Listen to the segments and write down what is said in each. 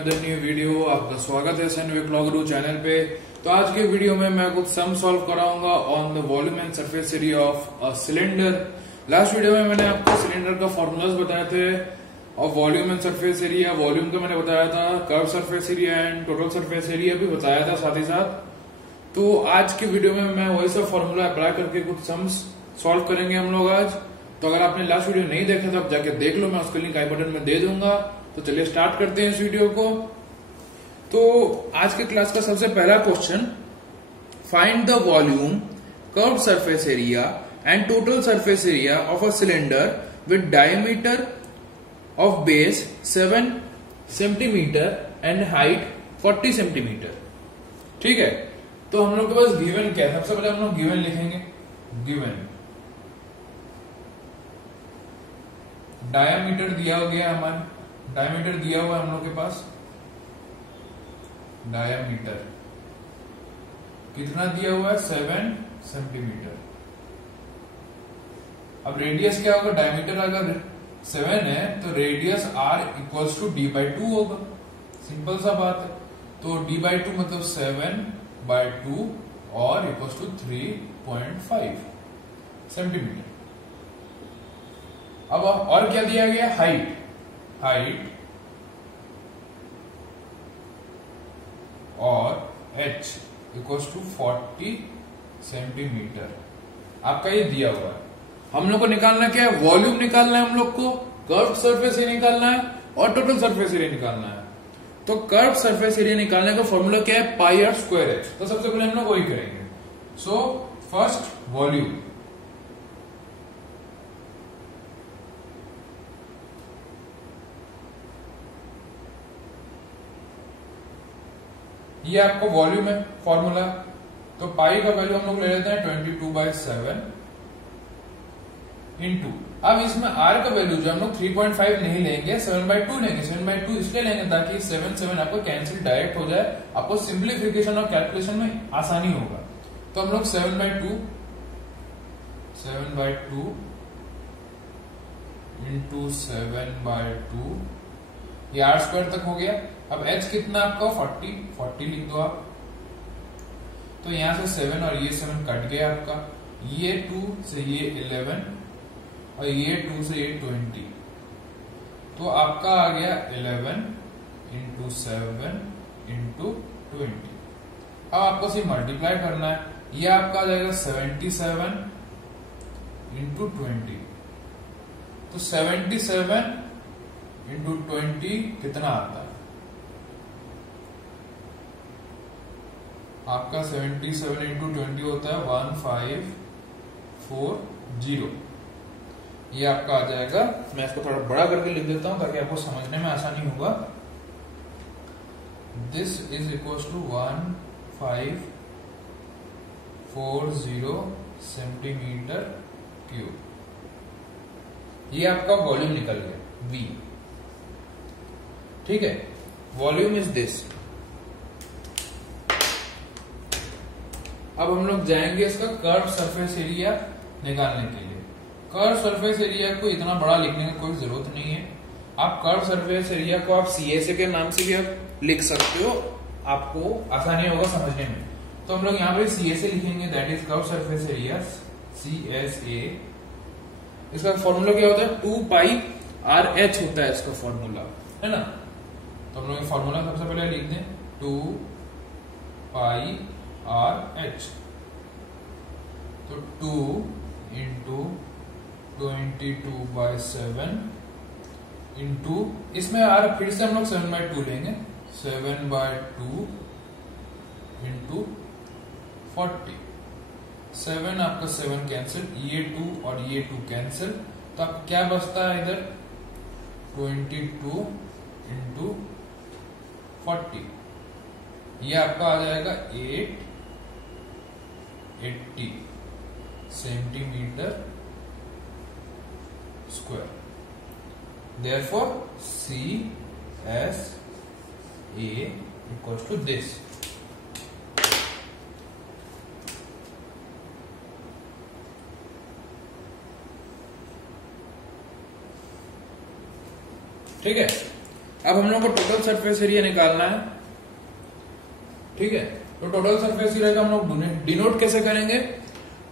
Another new video. आपका स्वागत है सन विक्लॉगरू चैनल पे। तो आज के वीडियो में मैं कुछ सम सॉल्व कराऊंगा on the volume and surface area of a cylinder. Last video में मैंने आपको सिलेंडर का फॉर्मूलाज बताए थे और volume and surface area. Volume का मैंने बताया था, curve surface area and total surface area भी बताया था साथ ही साथ। तो आज के वीडियो में मैं वही सब फॉर्मूला अप्लाई करके कुछ सम्स सॉल्व करेंगे हम लोग आज। तो अगर आपने लास्ट वीडियो नहीं देखा था, आप जाके देख लो, मैं उसका लिंक आई बटन में दे दूंगा। तो चलिए स्टार्ट करते हैं इस वीडियो को। तो आज के क्लास का सबसे पहला question, find the volume, curve surface area and total surface area of a cylinder with diameter of base 7 centimetre and height 40 centimetre. ठीक है, तो हम लोग के पास गिवन क्या है? सबसे पहले हम लोग गिवन लिखेंगे। गिवन डायमीटर दिया गया, हमारे डायमीटर दिया हुआ है हम लोग के पास। डायमीटर कितना दिया हुआ है? 7 सेंटीमीटर। अब रेडियस क्या होगा? डायमीटर अगर 7 है तो radius r equals to d/2 होगा। सिंपल सा बात है। तो d/2 मतलब 7/2 और इक्वल्स टू 3.5 सेंटीमीटर। अब और क्या दिया गया? हाइट। हाइट और h इक्वल्स टू 40 सेंटीमीटर आपका ये दिया हुआ है। हम लोग को निकालना क्या है? वॉल्यूम निकालना है हम लोग को, कर्व सरफेस एरिया निकालना है और टोटल सरफेस एरिया निकालना है। तो कर्व सरफेस एरिया निकालने का फॉर्मूला क्या है? पाई आर स्क्वायर एच। तो सबसे पहले हम लोग वही करेंगे। सो फर्स्ट वॉल्यूम, ये आपको वॉल्यूम है फॉर्मूला। तो पाई का वैल्यू हम लोग ले लेते हैं 22/7 इंटू, अब इसमें आर का वैल्यू जो हम लोग 3.5 नहीं लेंगे, 7/2 लेंगे। 7/2 इसलिए लेंगे ताकि 7 आपको कैंसिल डायरेक्ट हो जाए, आपको सिंप्लीफिकेशन और कैलकुलेशन में आसानी होगा। तो हम लोग 7/2 इंटू 7/2, ये आर स्क्वायर तक हो गया। अब h कितना आपका? 40 लिख दो आप। तो यहां से 7 और ये 7 कट गया आपका। ये 2 से ये 11 और ये 2 से ये 20। तो आपका आ गया 11 इंटू 7 इंटू 20। अब आपको सिर्फ मल्टीप्लाई करना है। ये आपका आ जाएगा 77 इंटू 20। तो 77 इंटू 20 कितना आता है? आपका 77 इंटू 20 होता है 1540। ये आपका आ जाएगा। मैं इसको थोड़ा बड़ा करके लिख देता हूं ताकि आपको समझने में आसानी होगा। This is equal to 1540 centimetre cube. ये आपका वॉल्यूम निकल गया V। ठीक है, वॉल्यूम इज दिस। अब हम लोग जाएंगे इसका कर्व सरफेस एरिया निकालने के लिए। कर्व सरफेस एरिया को इतना बड़ा लिखने की कोई जरूरत नहीं है। आप कर्व सरफेस एरिया को आप CSA के नाम से भी आप लिख सकते हो, आपको आसानी होगा समझने में। तो हम लोग यहाँ पे CSA लिखेंगे, that is curve surface area, CSA। इसका फॉर्मूला क्या होता है? 2πRh होता है इसका फॉर्मूला, है ना। तो हम लोग फॉर्मूला सबसे पहले लिख दें, 2πRh। तो 2 इंटू 22/7 इंटू, इसमें आर फिर से हम लोग 7/2 लेंगे। 7/2 इंटू 40। 7 आपका 7 कैंसिल, ये 2 और ये 2 कैंसिल। तो आपको क्या बचता है इधर? 22 इंटू 40। ये आपका आ जाएगा 880 centimetre square. Therefore CSA equals to this। ठीक है, अब हम लोग को टोटल सरफेस एरिया निकालना है, ठीक है। तो टोटल सरफेस एरिया का हम लोग डिनोट कैसे करेंगे?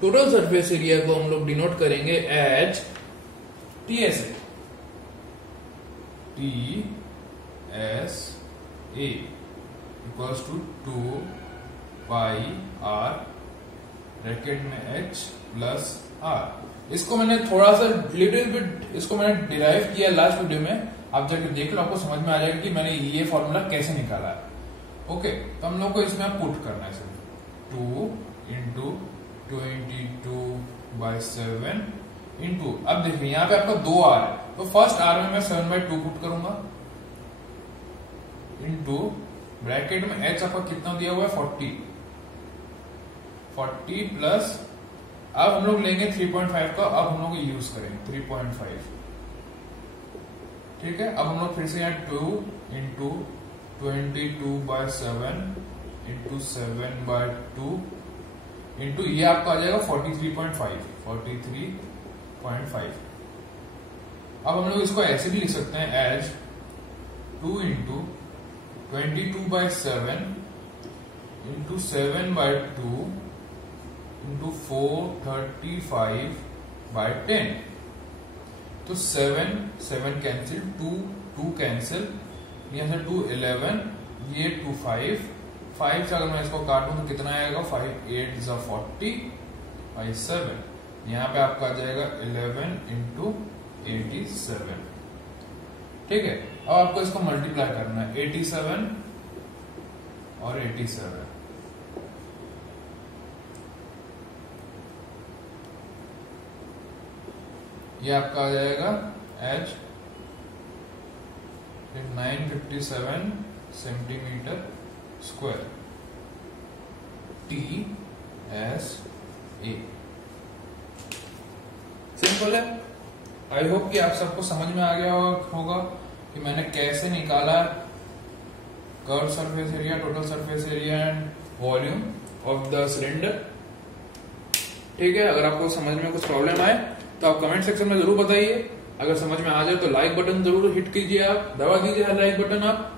टोटल सरफेस एरिया को हम लोग डिनोट करेंगे as TSA, TSA equals to 2 pi r bracket में h प्लस r। इसको मैंने थोड़ा सा लिटिल बिट इसको मैंने डिराइव किया लास्ट वीडियो में, आप जाकर देख लो, आपको समझ में आ जाएगा कि मैंने ये फॉर्मूला कैसे निकाला है। ओके, तो हम लोग को इसमें पुट करना है सिर्फ 2 इंटू 22/7 इंटू, अब देखिए यहाँ पे आपका 2 r है, तो फर्स्ट r में मैं 7/2 पुट करूंगा इंटू ब्रैकेट में h आपका कितना दिया हुआ है 40 प्लस, अब हम लोग लेंगे 3.5 का, अब हम लोग यूज करेंगे 3.5, ठीक है। अब हम लोग फिर से यहाँ 2 इंटू 22/7 इंटू 7/2 इंटू ये आपका आ जाएगा 43.5। अब हम लोग इसको ऐसे भी लिख सकते हैं एज 2 इंटू 22/7 इंटू 7/2 इंटू 435/10। तो 7 कैंसिल, 2 कैंसिल, यहाँ से 2 11, ये 2 5 से अगर मैं इसको काटूं तो कितना आएगा 5 8 40 5 7, यहाँ पे आपका आ जाएगा 11 इंटू 87, ठीक है। अब आपको इसको मल्टीप्लाई करना है 87 और 87, ये आपका आ जाएगा H 957 centimetre square TSA। Simple है। आई होप कि आप सबको समझ में आ गया होगा कि मैंने कैसे निकाला curve surface area, total surface area and volume of the cylinder, ठीक है। अगर आपको समझ में कुछ प्रॉब्लम आए तो आप कमेंट सेक्शन में जरूर बताइए। अगर समझ में आ जाए तो लाइक बटन जरूर हिट कीजिए, आप दबा दीजिए लाइक बटन आप,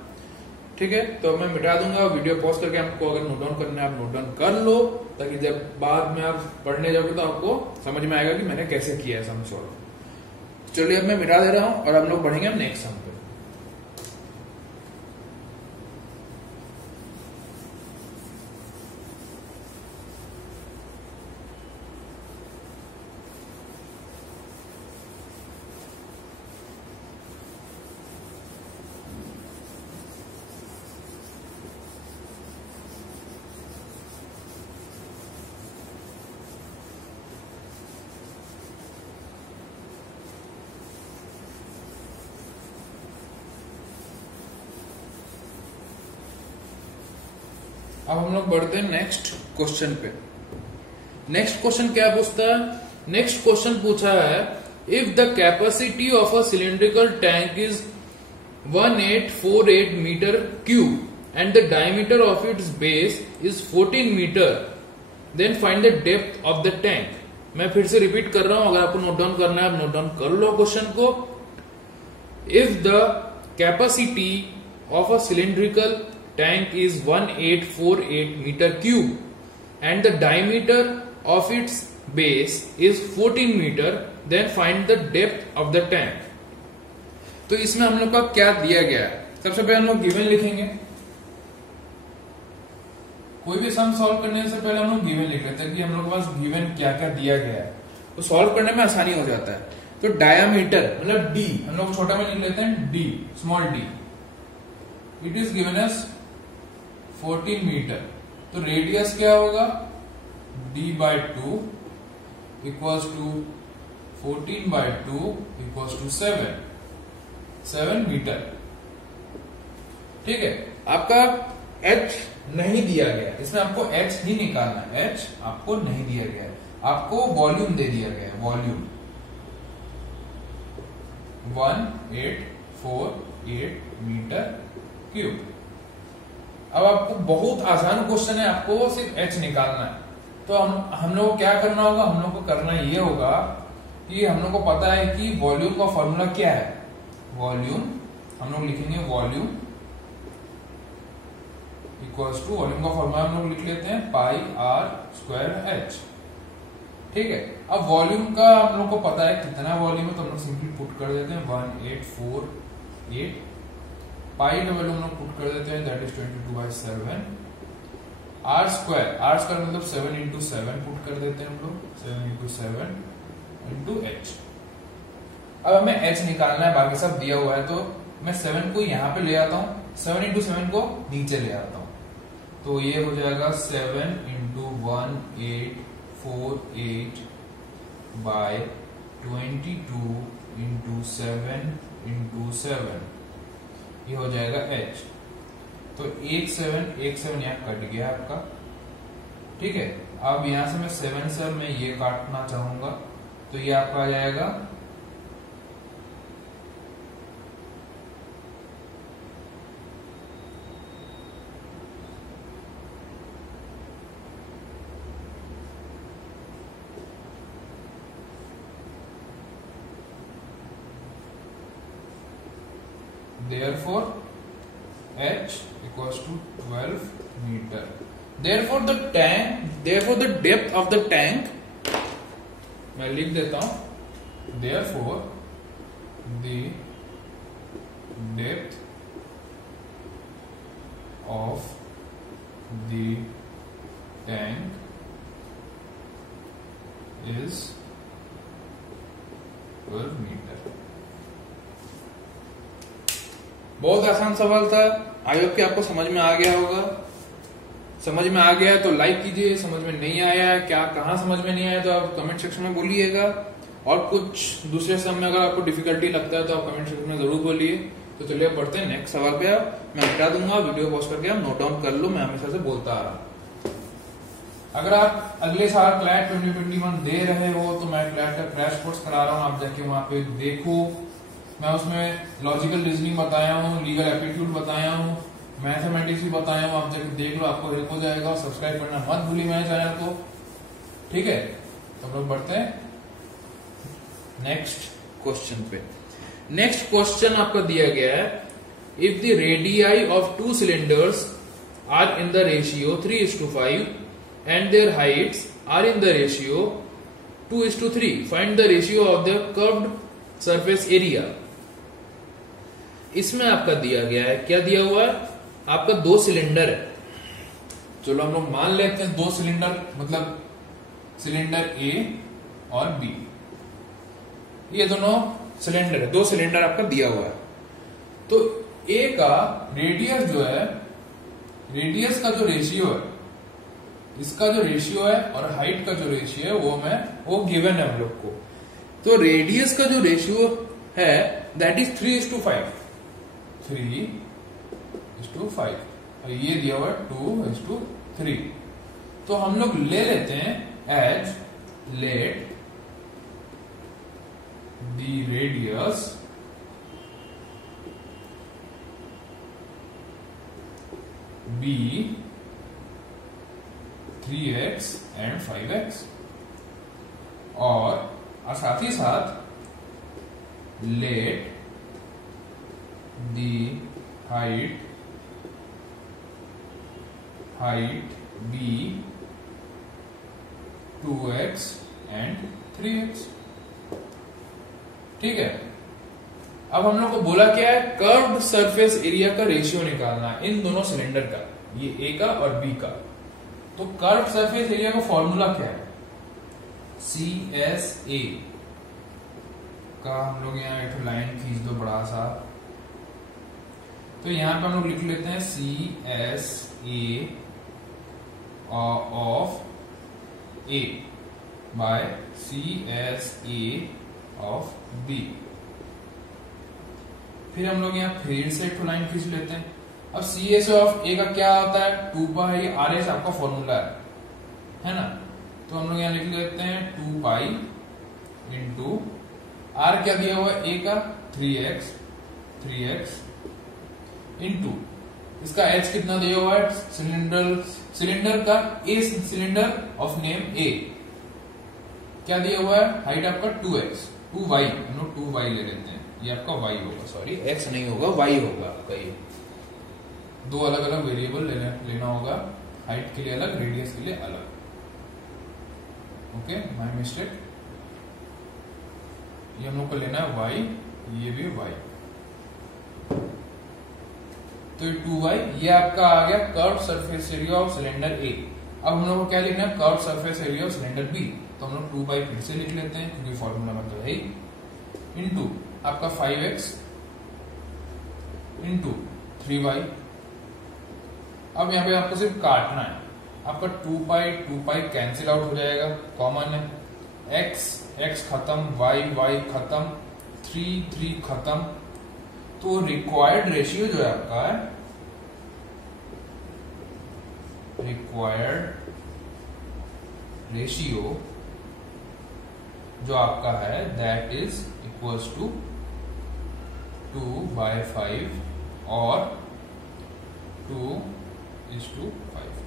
ठीक है। तो मैं मिटा दूंगा वीडियो पॉज करके, आपको अगर नोट डाउन करना है आप नोट डाउन कर लो, ताकि जब बाद में आप पढ़ने जाओगे तो आपको समझ में आएगा कि मैंने कैसे किया है सम सॉल्व। चलिए अब मैं मिटा दे रहा हूं और हम लोग पढ़ेंगे नेक्स्ट सम पे। अब हम लोग बढ़ते हैं नेक्स्ट क्वेश्चन पे। नेक्स्ट क्वेश्चन क्या पूछता है? नेक्स्ट क्वेश्चन पूछा है if the capacity of a cylindrical tank is 1848 metre cube and the diameter of its base is 14 metre, then find the depth of the tank. मैं फिर से repeat कर रहा हूं, अगर आपको नोट डाउन करना है आप नोट डाउन कर लो क्वेश्चन को। If the capacity of a cylindrical tank is 1848 meter cube and the diameter of its base is 14 meter, then find the depth of the tank। तो इसमें हम लोग का क्या दिया गया है? सबसे पहले हम लोग गिवन लिखेंगे। कोई भी सम सॉल्व करने से पहले हम लोग गिवन लिख लेते हैं कि हम लोग के पास गिवन क्या क्या दिया गया है, तो सॉल्व करने में आसानी हो जाता है। तो डायमीटर मतलब d हम लोग छोटा में लिख लेते हैं, d small d, it is given as 14 metre. तो रेडियस क्या होगा d/2 equals to 14/2 equals to 7 metre, ठीक है। आपका h नहीं दिया गया, इसमें आपको h ही निकालना है, h आपको नहीं दिया गया है, आपको वॉल्यूम दे दिया गया है, वॉल्यूम 1848 मीटर क्यूब। अब आपको बहुत आसान क्वेश्चन है, आपको सिर्फ h निकालना है। तो हम लोग को क्या करना होगा? हम लोग को करना ये होगा कि हम लोग को पता है कि वॉल्यूम का फॉर्मूला क्या है, वॉल्यूम हम लोग लिखेंगे वॉल्यूम इक्वल्स टू, वॉल्यूम का फॉर्मूला हम लोग लिख लेते हैं पाई आर स्क्वायर एच। ठीक है, अब वॉल्यूम का हम लोग को पता है कितना वॉल्यूम है, तो हम लोग सिंपली पुट कर देते हैं 1848। पाई का वैल्यू हम लोग पुट कर देते हैं, दैट इज 22/7। आर स्क्वायर मतलब 7 इंटू 7 पुट कर देते हैं हम लोग, 7 इंटू 7 इंटू एच। अब हमें एच निकालना है, बाकी सब दिया हुआ है, तो मैं 7 को यहां पे ले आता हूं, 7 इंटू 7 को नीचे ले आता हूं, तो ये हो जाएगा 7 इंटू 1848 बाय 22 इंटू 7 इंटू 7, ये हो जाएगा एच। तो 1 7 यहाँ कट गया आपका। ठीक है, अब यहां से मैं 7 से मैं ये काटना चाहूंगा, तो ये आपका आ जाएगा therefore h equals to 12 meter. Therefore the depth of the tank, मैं लिख देता हूं, therefore the depth of the tank is 12 meter. बहुत आसान सवाल था, आई होप कि आपको समझ में आ गया होगा। समझ में आ गया है तो लाइक कीजिए, समझ में नहीं आया है क्या, कहां समझ में नहीं आया तो आप कमेंट सेक्शन में बोलिएगा, और कुछ दूसरे सम में अगर आपको डिफिकल्टी लगता है तो आप कमेंट सेक्शन में जरूर बोलिए। तो चलिए बढ़ते हैं नेक्स्ट सवाल पे। मैं हटा दूंगा, वीडियो पॉज करके आप नोट डाउन कर लो, मैं हमेशा से बोलता आ रहा हूं। अगर आप अगले साल क्लैट 2021 दे रहे हो तो मैं क्लैट का क्रैश कोर्स करा रहा हूँ, आप जाके वहां पे देखो। मैं उसमें लॉजिकल रीजनिंग बताया हूँ, लीगल एप्टीट्यूड बताया हूँ, मैथमेटिक्स भी बताया हूँ, आप जाके देख लो, आपको हेल्प हो जाएगा। सब्सक्राइब करना मत भूलिए मेरे चैनल को। ठीक है, तो हम लोग बढ़ते हैं नेक्स्ट क्वेश्चन पे। नेक्स्ट क्वेश्चन आपका दिया गया है, if the radii of 2 cylinders are in the ratio 3:5 and their heights are in the ratio 2:3, find the ratio of the curved surface area। इसमें आपका दिया गया है, क्या दिया हुआ है, आपका 2 सिलेंडर है। चलो हम लोग मान लेते हैं 2 सिलेंडर, मतलब सिलेंडर ए और बी, ये दोनों सिलेंडर है, 2 सिलेंडर आपका दिया हुआ है। तो ए का रेडियस जो है, रेडियस का जो रेशियो है, इसका जो रेशियो है और हाइट का जो रेशियो है वो गिवन है हम लोग को। तो रेडियस का जो रेशियो है दैट इज 3:5, 3:5, और ये दिया हुआ 2:3। तो हम लोग ले लेते हैं as let the radius be 3x and 5x, और साथ ही साथ let the height be 2x and 3x। ठीक है, अब हम लोग को बोला क्या है, कर्व्ड सरफेस एरिया का रेशियो निकालना है इन दोनों सिलेंडर का, ये ए का और बी का। तो कर्व सरफेस एरिया का फॉर्मूला क्या है, CSA का हम लोग यहाँ एक लाइन खींच दो बड़ा सा, तो यहां पे हम लोग लिख लेते हैं CSA of A by CSA of B। फिर हम लोग यहाँ फिर से एक लाइन खींच लेते हैं। अब CSA ऑफ A का क्या होता है, 2π RS आपका फॉर्मूला है ना। तो हम लोग यहाँ लिख लेते हैं 2π इंटू R क्या दिया हुआ है A का 3x इंटू इसका H कितना दिया हुआ है, सिलेंडर का A cylinder of name A क्या दिया हुआ है, हाइट आपका 2y, हम लोग 2y ले लेते हैं। ये आपका y होगा, सॉरी x नहीं होगा, y होगा आपका। ये दो अलग अलग वेरिएबल लेना होगा, हाइट के लिए अलग, रेडियस के लिए अलग। Okay, my mistake. ये हम लोग को लेना है y, ये भी y, तो ये 2y, ये आपका आ गया curve surface area of cylinder A। अब हम लोग को क्या लिखना है, curve surface area of cylinder B। तो हम लोग 2y फिर से लिख लेते हैं क्योंकि फॉर्मूला में तो है ही, इंटू आपका 5x इंटू 3y। अब यहाँ पे आपको सिर्फ काटना है, आपका 2 कैंसिल आउट हो जाएगा, कॉमन है, x खत्म, y खत्म, 3 खत्म। तो रिक्वायर्ड रेशियो जो है आपका, रिक्वायर्ड रेशियो जो आपका है दैट इज इक्वल्स टू 2/5 और 2:5।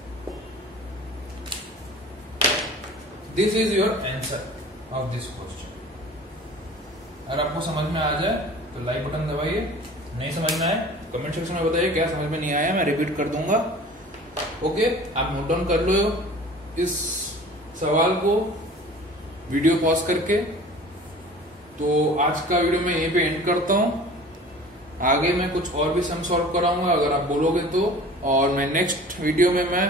This is your answer of this question. अगर आपको समझ में आ जाए तो लाइक बटन दबाइए, नहीं समझ में आए कमेंट सेक्शन में बताइए क्या समझ में नहीं आया, मैं रिपीट कर दूंगा। ओके, आप नोट डाउन कर लो इस सवाल को वीडियो पॉज करके। तो आज का वीडियो मैं यहीं पे एंड करता हूं, आगे मैं कुछ और भी सम सॉल्व कराऊंगा अगर आप बोलोगे तो, और मैं नेक्स्ट वीडियो में मैं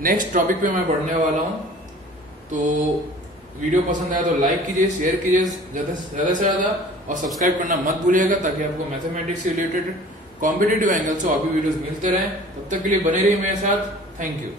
नेक्स्ट टॉपिक पे मैं बढ़ने वाला हूं। तो वीडियो पसंद आया तो लाइक कीजिए, शेयर कीजिए ज्यादा से ज्यादा, और सब्सक्राइब करना मत भूलिएगा ताकि आपको मैथमेटिक्स से रिलेटेड कॉम्पिटिटिव एंगल से और भी वीडियोस मिलते रहें। तब तक के लिए बने रहिए मेरे साथ। Thank you.